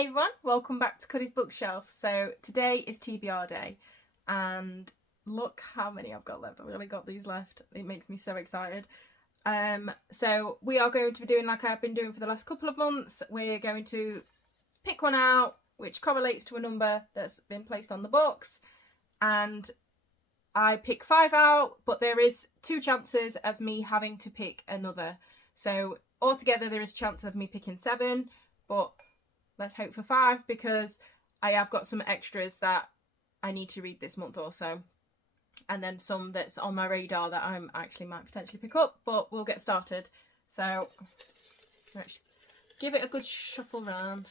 Hey everyone, welcome back to Cuddy's Bookshelf. So today is TBR day and look how many I've got left. I've only got these left. It makes me so excited. So we are going to be doing like I've been doing for the last couple of months. We're going to pick one out which correlates to a number that's been placed on the box, and I pick 5 out, but there is 2 chances of me having to pick another. So altogether there is a chance of me picking 7, but let's hope for 5 because I have got some extras that I need to read this month also. And then some that's on my radar that I actually might potentially pick up, but we'll get started. So let's give it a good shuffle round.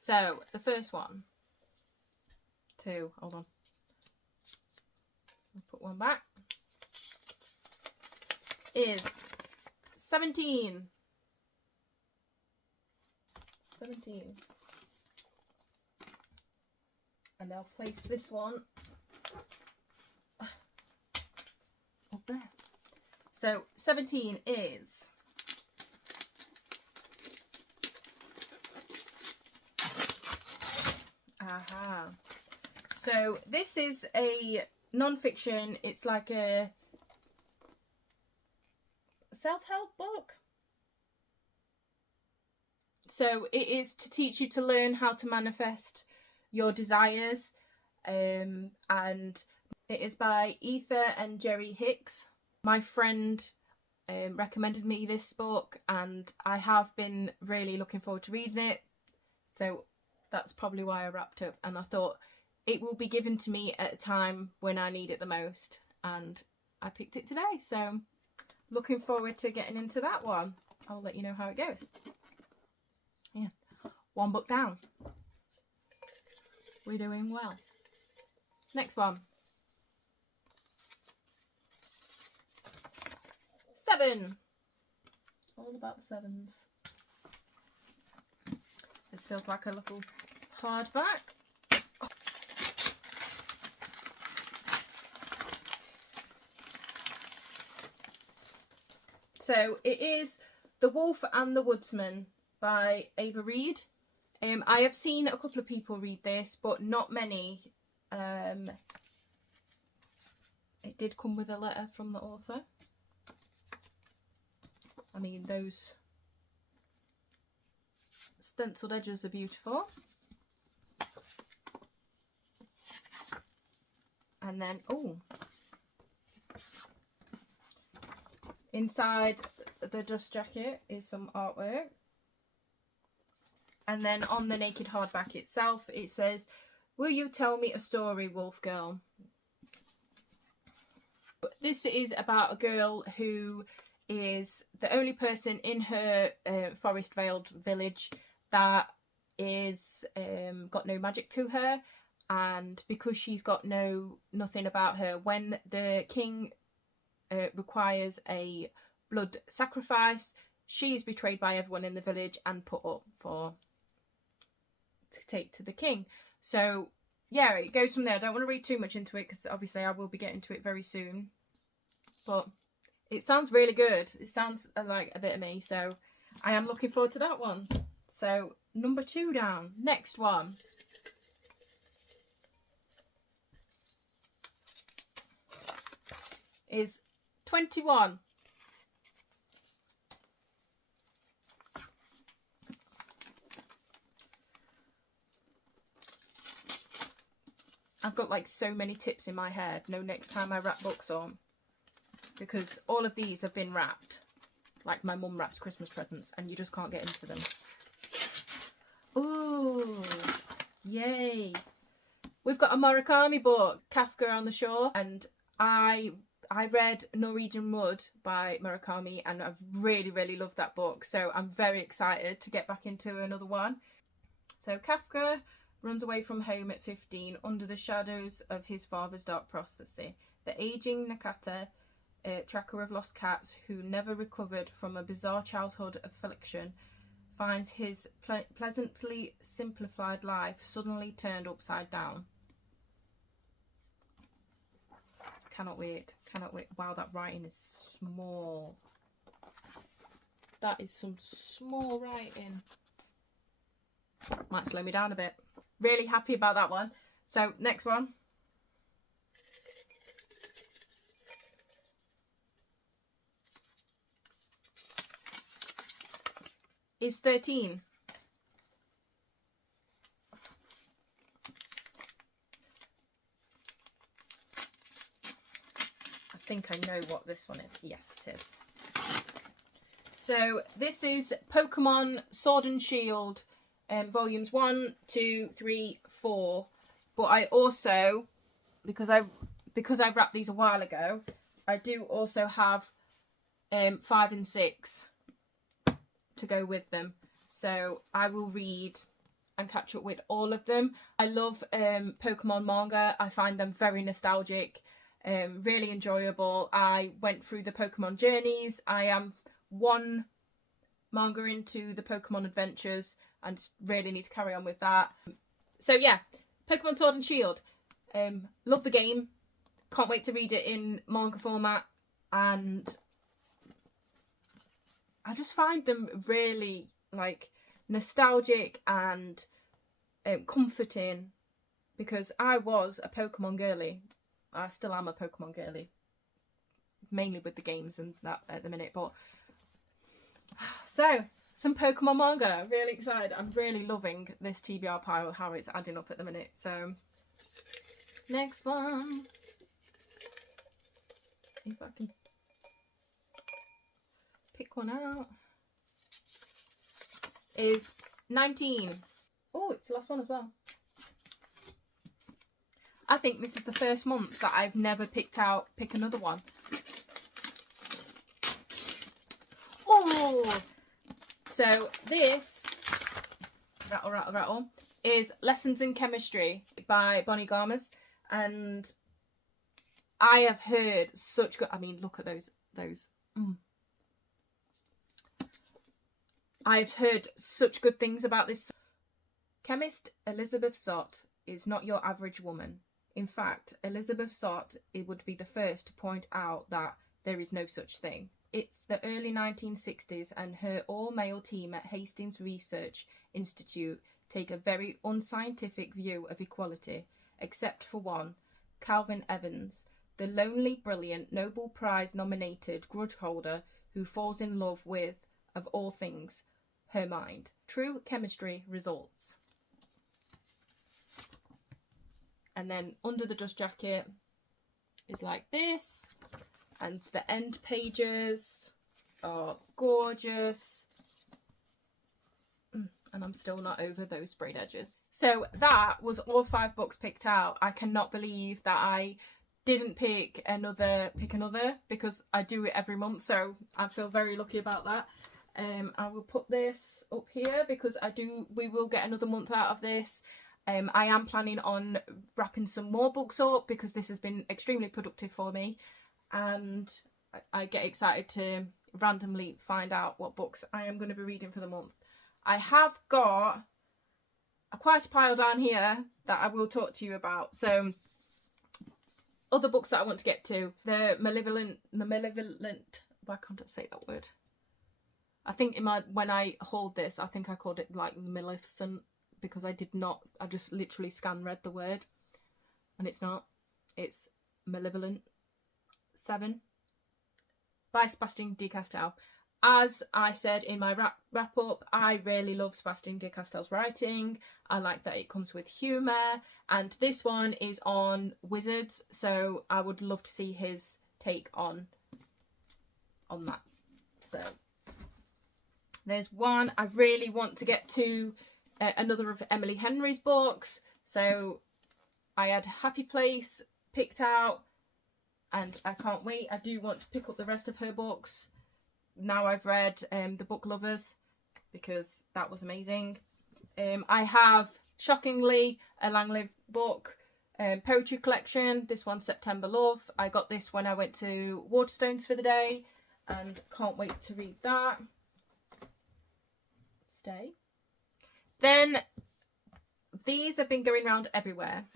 So the first one, 2, hold on. I'll put one back, is 17. And I'll place this one up there. So 17 is so this is a non-fiction. It's like a self-help book. So it is to teach you to learn how to manifest your desires, and it is by Ether and Jerry Hicks. My friend recommended me this book and I have been really looking forward to reading it, so that's probably why I wrapped up, and I thought it will be given to me at a time when I need it the most, and I picked it today, so looking forward to getting into that one. I'll let you know how it goes. Yeah, 1 book down. We're doing well. Next one. 7. All about the 7s. This feels like a little hardback. So it is The Wolf and the Woodsman by Ava Reid. I have seen a couple of people read this, but not many. It did come with a letter from the author. I mean, those stenciled edges are beautiful. And then, oh, inside the dust jacket is some artwork. And then on the naked hardback itself, it says, "Will you tell me a story, Wolf Girl?" This is about a girl who is the only person in her forest veiled village that is got no magic to her, and because she's got nothing about her, when the king requires a blood sacrifice, she is betrayed by everyone in the village and put up to take to the king. So yeah, it goes from there. I don't want to read too much into it because obviously I will be getting to it very soon, but it sounds really good. It sounds like a bit of me, so I am looking forward to that one. So number 2 down. Next one is 21. I've got like so many tips in my head. No, next time I wrap books on, because all of these have been wrapped. Like my mum wraps Christmas presents and you just can't get into them. Ooh, yay. We've got a Murakami book, Kafka on the Shore, and I read Norwegian Wood by Murakami and I've really loved that book, so I'm very excited to get back into another one. So Kafka runs away from home at 15 under the shadows of his father's dark prophecy. The aging Nakata, tracker of lost cats who never recovered from a bizarre childhood affliction, finds his pleasantly simplified life suddenly turned upside down. Cannot wait. Cannot wait. Wow, that writing is small. That is some small writing. Might slow me down a bit. Really happy about that one. So next one. Is 13. I think I know what this one is. Yes, it is. So this is Pokemon Sword and Shield, volumes 1, 2, 3, 4. But I also, because I wrapped these a while ago, I do also have 5 and 6 to go with them. So I will read and catch up with all of them. I love Pokemon manga. I find them very nostalgic, really enjoyable. I went through the Pokemon journeys. I am one manga into the Pokemon Adventures and really need to carry on with that. So yeah, Pokemon Sword and Shield. Love the game. Can't wait to read it in manga format, and I just find them really like nostalgic and comforting, because I was a Pokemon girly. I still am a Pokemon girly, mainly with the games and that at the minute. But so some Pokemon manga. Really excited. I'm really loving this TBR pile, how it's adding up at the minute. So next one. If I can pick one out. Is 19. Oh, it's the last one as well. I think this is the first month that I've never pick another one. Oh! So this, rattle, rattle, rattle, is Lessons in Chemistry by Bonnie Garmus. And I have heard such good, I mean, look at those. I've heard such good things about this. Chemist Elizabeth Zott is not your average woman. In fact, Elizabeth Zott would be the first to point out that there is no such thing. It's the early 1960s, and her all-male team at Hastings Research Institute take a very unscientific view of equality, except for one, Calvin Evans, the lonely, brilliant, Nobel Prize nominated grudge holder who falls in love with, of all things, her mind. True chemistry results. And then under the dust jacket is like this, and the end pages are gorgeous. And I'm still not over those sprayed edges. So that was all 5 books picked out. I cannot believe that I didn't pick another, because I do it every month, so I feel very lucky about that. I will put this up here because we will get another month out of this. I am planning on wrapping some more books up because this has been extremely productive for me, and I get excited to randomly find out what books I am going to be reading for the month. I have got quite a pile down here that I will talk to you about. So other books that I want to get to, the malevolent, why can't I say that word? I think when I hold this, I think I called it like Maleficent, because I just literally read the word, and it's not. It's Malevolent 7 by Sebastian de Castell. As I said in my wrap up, I really love Sebastian de Castell's writing. I like that it comes with humour, and this one is on wizards, so I would love to see his take on that. So there's one. I really want to get to another of Emily Henry's books. So I had Happy Place picked out, and I can't wait. I do want to pick up the rest of her books. Now I've read The Book Lovers, because that was amazing. I have, shockingly, a Langley book, poetry collection. This one's September Love. I got this when I went to Waterstones for the day, and can't wait to read that. Stay. Then these have been going around everywhere,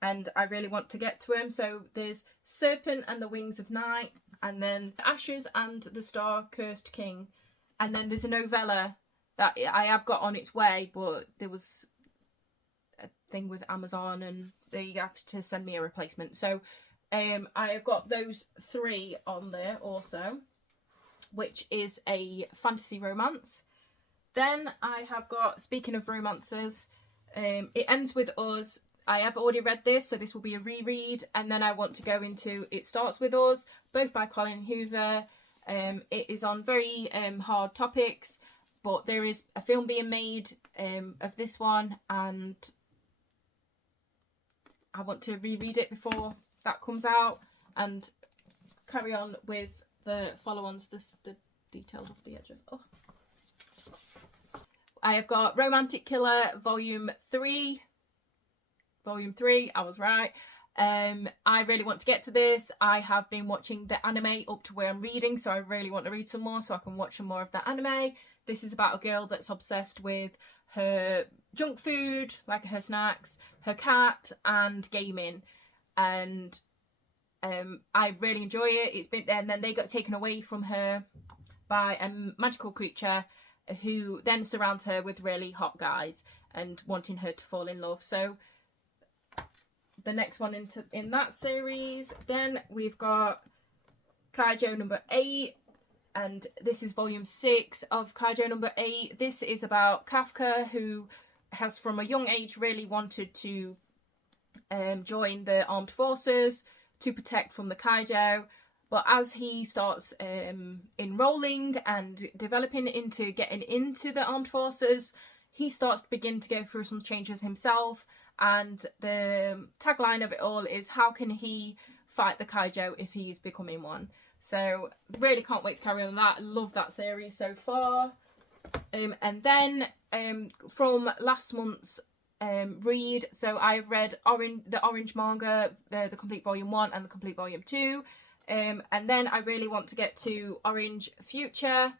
and I really want to get to them. So there's Serpent and the Wings of Night, and then The Ashes and the Star Cursed King. And then there's a novella that I have got on its way, but there was a thing with Amazon and they have to send me a replacement. So I have got those 3 on there also, which is a fantasy romance. Then I have got, speaking of romances, It Ends With Us. I have already read this, so this will be a reread. And then I want to go into It Starts With Us, both by Colin Hoover. It is on very hard topics, but there is a film being made of this one, and I want to reread it before that comes out and carry on with the follow-ons, the details of the edges. Oh. I have got Romantic Killer Volume 3. Volume 3, I was right. I really want to get to this. I have been watching the anime up to where I'm reading, so I really want to read some more so I can watch some more of the anime. This is about a girl that's obsessed with her junk food, like her snacks, her cat, and gaming. And I really enjoy it. It's been, and then they got taken away from her by a magical creature who then surrounds her with really hot guys and wanting her to fall in love. So the next one in that series, then we've got Kaijo number 8, and this is volume 6 of Kaijo number 8. This is about Kafka, who has from a young age really wanted to join the armed forces to protect from the Kaijo, but as he starts enrolling and developing into getting into the armed forces, he starts to begin to go through some changes himself. And the tagline of it all is, how can he fight the Kaijo if he's becoming one? So really can't wait to carry on that. Love that series so far. And then from last month's read, so I've read the Orange manga, the complete volume 1 and the complete volume 2. And then I really want to get to Orange Future,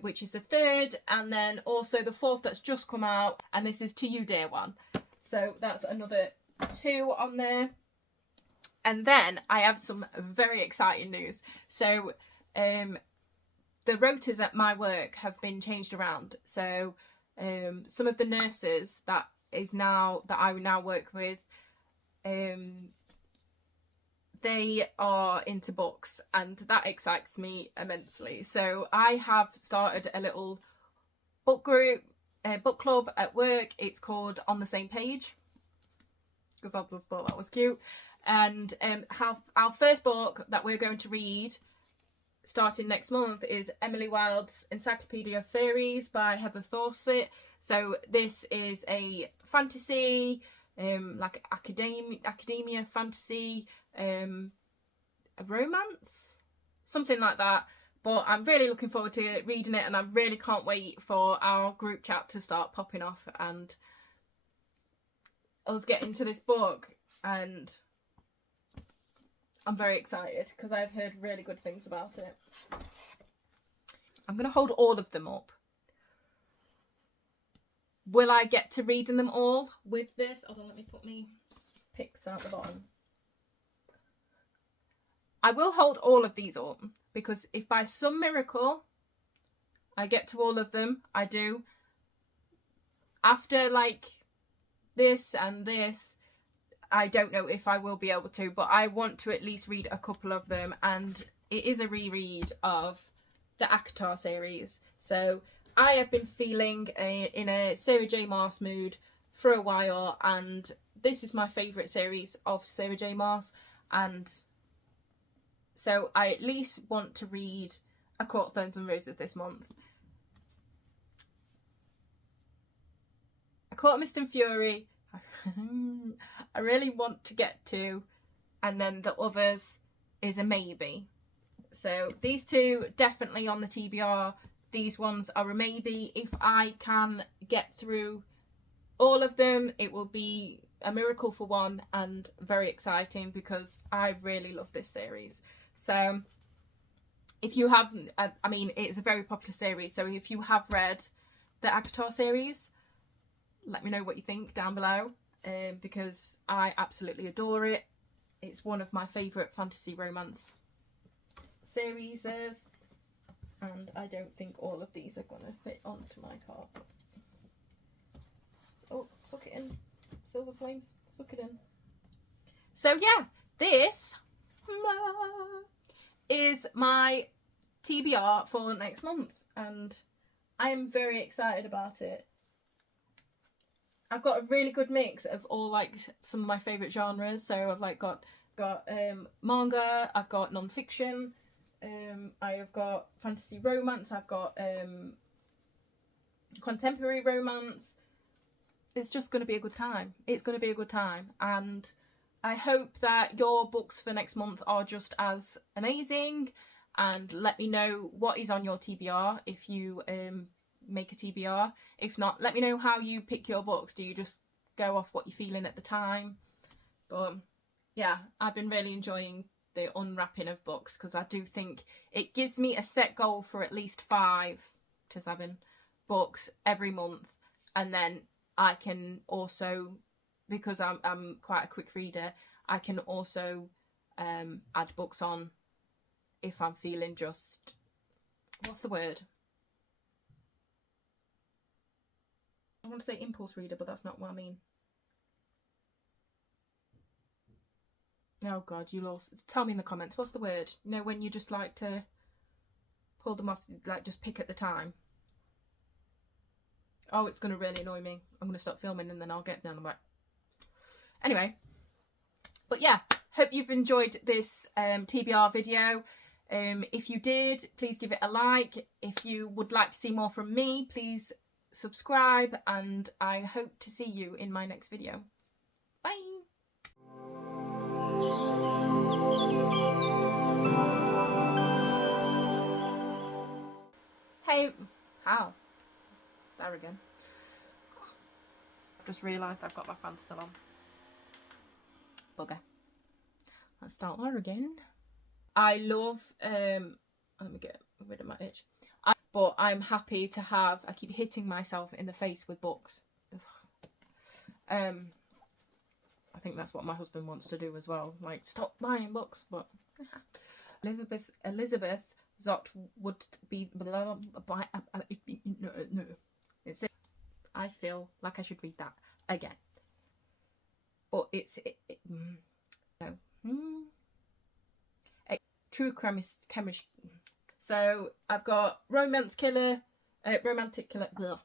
which is the 3rd, and then also the 4th that's just come out, and this is To You Dear One. So that's another 2 on there. And then I have some very exciting news. So the rotas at my work have been changed around. So some of the nurses that I now work with, they are into books, and that excites me immensely. So I have started a little book group, book club at work. It's called On the Same Page, because I just thought that was cute. And our first book that we're going to read starting next month is Emily Wilde's Encyclopedia of Fairies by Heather Fawcett. So this is a fantasy, like academia fantasy, a romance, something like that. But I'm really looking forward to reading it, and I really can't wait for our group chat to start popping off and us get into this book. And I'm very excited because I've heard really good things about it. I'm going to hold all of them up. Will I get to reading them all with this? Hold on, let me put my picks out the bottom. I will hold all of these up, because if by some miracle I get to all of them, I do. After like this and this, I don't know if I will be able to, but I want to at least read a couple of them. And it is a reread of the ACOTAR series. So I have been feeling in a Sarah J Maas mood for a while, and this is my favourite series of Sarah J Maas, and so I at least want to read A Court, Thorns and Roses this month. A Court of Mist and Fury, I really want to get to, and then the others is a maybe. So these 2 definitely on the TBR. These ones are a maybe. If I can get through all of them, it will be a miracle for one, and very exciting because I really love this series. So if you haven't, I mean, it's a very popular series, so if you have read the ACOTAR series, let me know what you think down below, because I absolutely adore it. It's one of my favourite fantasy romance series. and I don't think all of these are going to fit onto my card. Oh, suck it in. Silver Flames, suck it in. So yeah, this is my TBR for next month, and I am very excited about it. I've got a really good mix of all like some of my favourite genres. So I've like got manga, I've got non-fiction, I have got fantasy romance, I've got contemporary romance. It's just going to be a good time. It's going to be a good time, and I hope that your books for next month are just as amazing. And let me know what is on your TBR if you make a TBR. If not, let me know how you pick your books. Do you just go off what you're feeling at the time? But yeah, I've been really enjoying the unwrapping of books, because I do think it gives me a set goal for at least 5 to 7 books every month, and then I can also, because I'm quite a quick reader, I can also add books on if I'm feeling just, what's the word? I want to say impulse reader, but that's not what I mean. Oh God, you lost. Tell me in the comments, what's the word? You know, when you just like to pull them off, like just pick at the time. Oh, it's going to really annoy me. I'm going to stop filming and then I'll get down the back. Anyway, but yeah, hope you've enjoyed this TBR video. If you did, please give it a like. If you would like to see more from me, please subscribe, and I hope to see you in my next video. Bye. Hey, how? There again. I've just realised I've got my fan still on. Bugger. Let's start there again. I love, let me get rid of my itch. But I'm happy to have, I keep hitting myself in the face with books. I think that's what my husband wants to do as well. Like, stop buying books. But Elizabeth Zott would be, no. It's, I feel like I should read that again. But it's, no. True chemistry. So I've got romantic killer, blah.